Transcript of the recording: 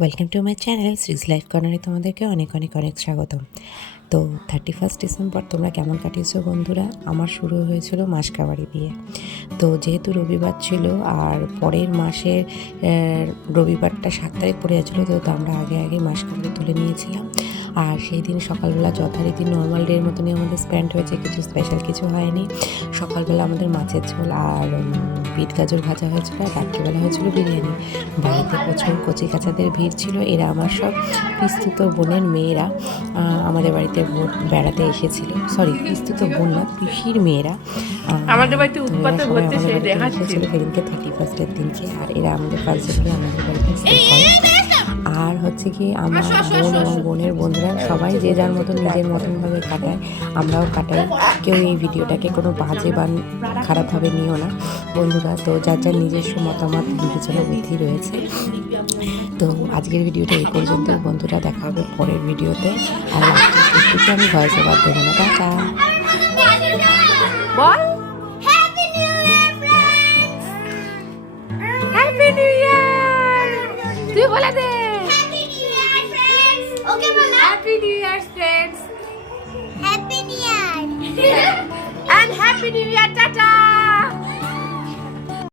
Welcome to my channel Sree's life কর্নারে তোমাদেরকে অনেক অনেক অনেক স্বাগতম। তো 31 ডিসেম্বর তোমরা কেমন কাটিয়েছো বন্ধুরা? আমার শুরু হয়েছিল মাসকাবাড়ি দিয়ে। তো যেহেতু রবিবার ছিল আর পরের মাসের রবিবারটা 7 তারিখ পড়ে যাচ্ছিলো, তো আমরা আগে আগে মাসকাবাড়ি তুলে নিয়েছিলাম। আর সেই দিন সকালবেলা যথারীতি নর্মাল ডের মতনই আমাদের স্পেন্ড হয়েছে, কিছু স্পেশাল কিছু হয়নি। সকালবেলা আমাদের মাছের ঝোল আর বিট গাজর ভাজা হয়েছিল, আর রাত্রিবেলা হয়েছিল বিরিয়ানি। বাড়িতে প্রচুর কচি কাচাদের ভিড় ছিল। এরা আমার সব পিস্তুত বোনের মেয়েরা আমাদের বাড়িতে বেড়াতে এসেছিল। সরি, পিস্তুত বোন না, পিসির মেয়েরা আমাদের বাড়িতে উৎপাতে হচ্ছে সেই দেখাচ্ছি এসেছিল সেদিনকে 31 দিনকে। আর এরা আমাদের কালচারালি আমাদের বাড়িতে স্টে করে। আর হচ্ছে কি আমার বোন এবং বোনের বন্ধুরা সবাই যে যার মতন নিজের মতনভাবে কাটায়, আমরাও কাটাই। কেউ এই ভিডিওটাকে কোনো বাজে বা খারাপভাবে নিও না বন্ধুরা। তো যার যার নিজস্ব মতামত বিবেচনা বুদ্ধি রয়েছে। তো আজকের ভিডিওটা এই পর্যন্ত বন্ধুরা, দেখা হবে পরের ভিডিওতে। আর একটু আমি ভয়েস ওভার দেবো না। টাটা। বল হ্যাপি নিউ ইয়ার, তুই বলে দে Happy New Year, friends. Okay, Mama. Happy new year friends Happy New Year. And happy new year, tata.